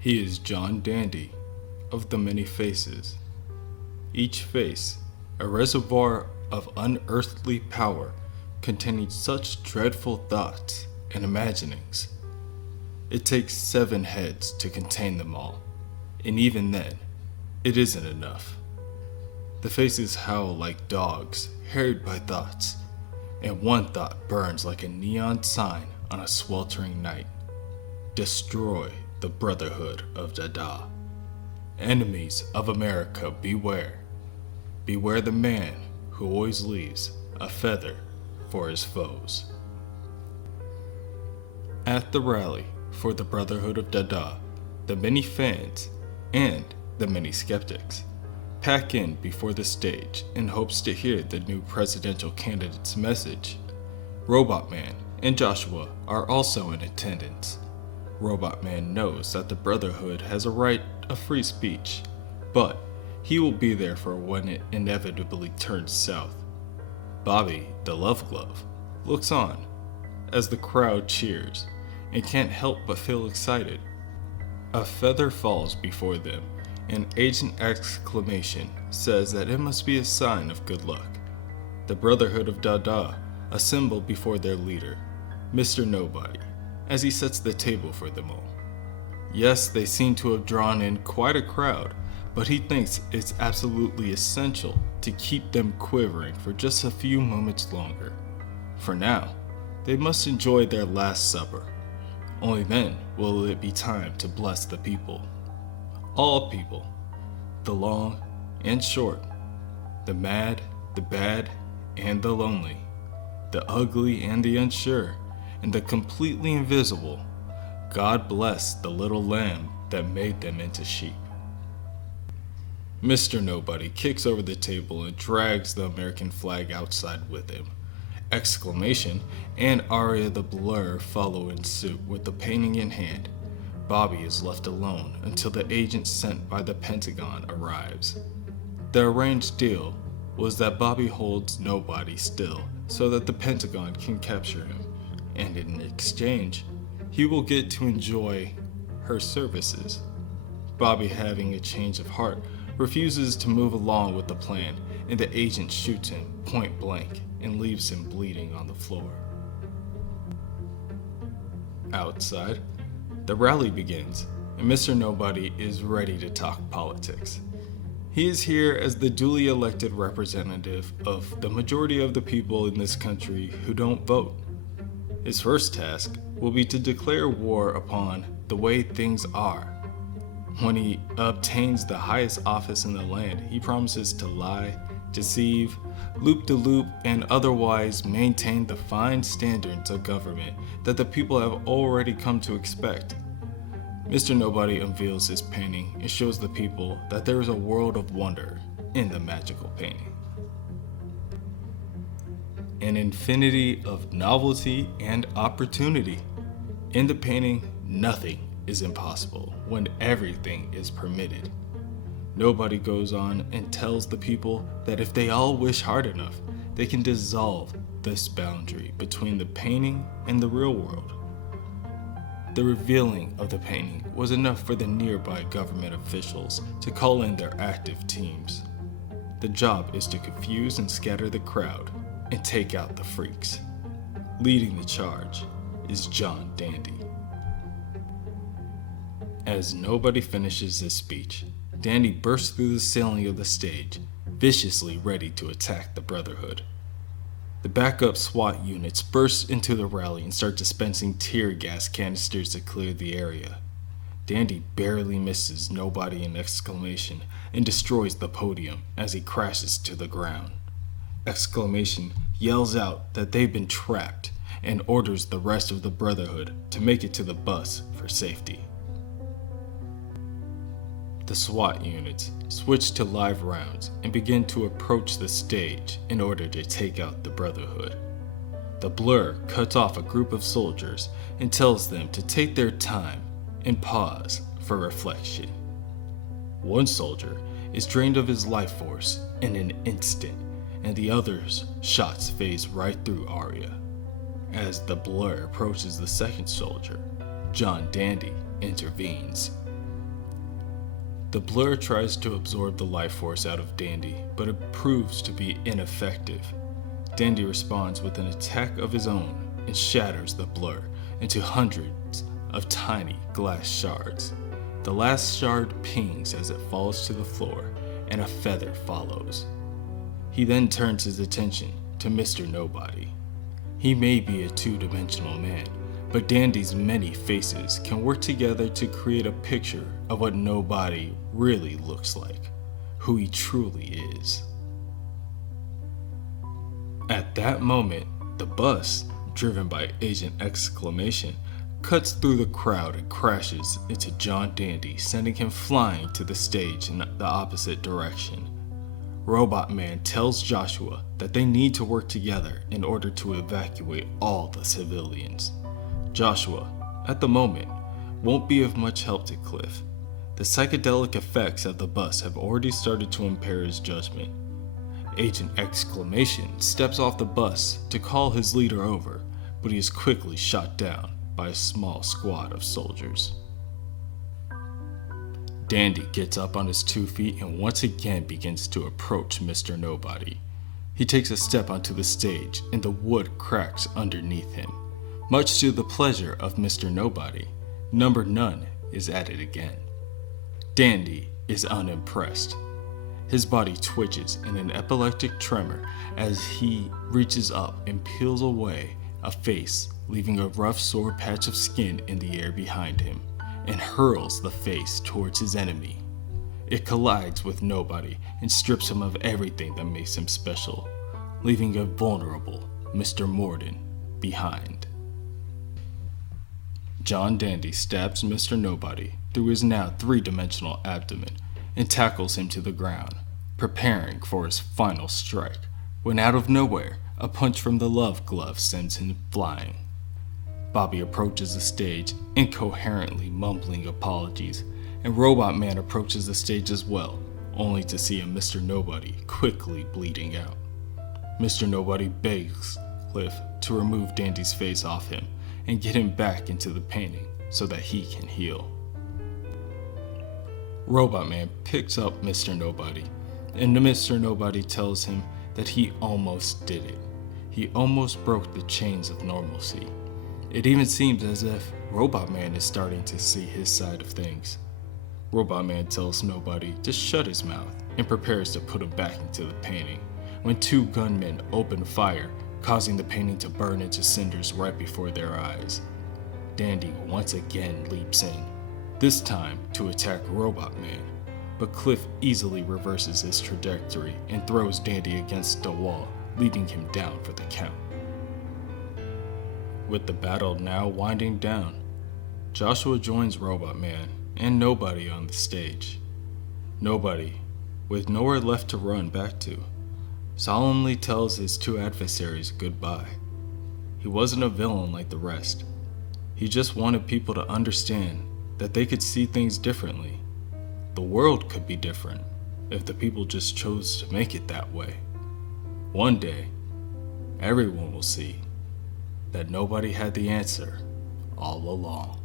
He is John Dandy of the many faces, each face a reservoir of unearthly power containing such dreadful thoughts and imaginings. It takes 7 heads to contain them all, and even then, it isn't enough. The faces howl like dogs harried by thoughts, and one thought burns like a neon sign on a sweltering night. Destroy the Brotherhood of Dada. Enemies of America, beware. Beware the man who always leaves a feather for his foes. At the rally for the Brotherhood of Dada, the many fans and the many skeptics pack in before the stage in hopes to hear the new presidential candidate's message. Robot Man and Joshua are also in attendance. Robot Man knows that the Brotherhood has a right of free speech, but he will be there for when it inevitably turns south. Bobby, the Love Glove, looks on as the crowd cheers and can't help but feel excited. A feather falls before them, and Agent Exclamation says that it must be a sign of good luck. The Brotherhood of Dada assemble before their leader, Mr. Nobody, as he sets the table for them all. Yes, they seem to have drawn in quite a crowd, but he thinks it's absolutely essential to keep them quivering for just a few moments longer. For now, they must enjoy their last supper. Only then will it be time to bless the people. All people, the long and short, the mad, the bad, and the lonely, the ugly and the unsure, and the completely invisible. God bless the little lamb that made them into sheep. Mr. Nobody kicks over the table and drags the American flag outside with him. Exclamation and Aria the Blur follow in suit with the painting in hand. Bobby is left alone until the agent sent by the Pentagon arrives. The arranged deal was that Bobby holds Nobody still so that the Pentagon can capture him, and in exchange, he will get to enjoy her services. Bobby, having a change of heart, refuses to move along with the plan, and the agent shoots him point blank and leaves him bleeding on the floor. Outside, the rally begins, and Mr. Nobody is ready to talk politics. He is here as the duly elected representative of the majority of the people in this country who don't vote. His first task will be to declare war upon the way things are. When he obtains the highest office in the land, he promises to lie, deceive, loop-de-loop, and otherwise maintain the fine standards of government that the people have already come to expect. Mr. Nobody unveils his painting and shows the people that there is a world of wonder in the magical painting. An infinity of novelty and opportunity. In the painting, nothing is impossible when everything is permitted. Nobody goes on and tells the people that if they all wish hard enough, they can dissolve this boundary between the painting and the real world. The revealing of the painting was enough for the nearby government officials to call in their active teams. The job is to confuse and scatter the crowd and take out the freaks. Leading the charge is John Dandy. As Nobody finishes his speech, Dandy bursts through the ceiling of the stage, viciously ready to attack the Brotherhood. The backup SWAT units burst into the rally and start dispensing tear gas canisters to clear the area. Dandy barely misses Nobody in Exclamation and destroys the podium as he crashes to the ground. Exclamation yells out that they've been trapped and orders the rest of the Brotherhood to make it to the bus for safety. The SWAT units switch to live rounds and begin to approach the stage in order to take out the Brotherhood. The Blur cuts off a group of soldiers and tells them to take their time and pause for reflection. One soldier is drained of his life force in an instant, and the other's shots phase right through Aria. As the Blur approaches the second soldier, John Dandy intervenes. The blur tries to absorb the life force out of Dandy, but it proves to be ineffective. Dandy responds with an attack of his own and shatters the blur into hundreds of tiny glass shards. The last shard pings as it falls to the floor, and a feather follows. He then turns his attention to Mr. Nobody. He may be a two-dimensional man, but Dandy's many faces can work together to create a picture of what Nobody really looks like, who he truly is. At that moment, the bus, driven by Agent Exclamation, cuts through the crowd and crashes into John Dandy, sending him flying to the stage in the opposite direction. Robot Man tells Joshua that they need to work together in order to evacuate all the civilians. Joshua, at the moment, won't be of much help to Cliff. The psychedelic effects of the bus have already started to impair his judgment. Agent Exclamation steps off the bus to call his leader over, but he is quickly shot down by a small squad of soldiers. Dandy gets up on his 2 feet and once again begins to approach Mr. Nobody. He takes a step onto the stage and the wood cracks underneath him. Much to the pleasure of Mr. Nobody, Number None is at it again. Dandy is unimpressed. His body twitches in an epileptic tremor as he reaches up and peels away a face, leaving a rough sore patch of skin in the air behind him, and hurls the face towards his enemy. It collides with Nobody and strips him of everything that makes him special, leaving a vulnerable Mr. Morden behind. John Dandy stabs Mr. Nobody through his now three-dimensional abdomen and tackles him to the ground, preparing for his final strike, when out of nowhere, a punch from the Love Glove sends him flying. Bobby approaches the stage, incoherently mumbling apologies, and Robot Man approaches the stage as well, only to see a Mr. Nobody quickly bleeding out. Mr. Nobody begs Cliff to remove Dandy's face off him and get him back into the painting so that he can heal. Robot Man picks up Mr. Nobody, and Mr. Nobody tells him that he almost did it. He almost broke the chains of normalcy. It even seems as if Robot Man is starting to see his side of things. Robot Man tells Nobody to shut his mouth and prepares to put him back into the painting, when two gunmen open fire, causing the painting to burn into cinders right before their eyes. Dandy once again leaps in, this time to attack Robot Man, but Cliff easily reverses his trajectory and throws Dandy against the wall, leaving him down for the count. With the battle now winding down, Joshua joins Robot Man and Nobody on the stage. Nobody, with nowhere left to run back to, solemnly tells his two adversaries goodbye. He wasn't a villain like the rest. He just wanted people to understand that they could see things differently. The world could be different if the people just chose to make it that way. One day, everyone will see that nobody had the answer all along.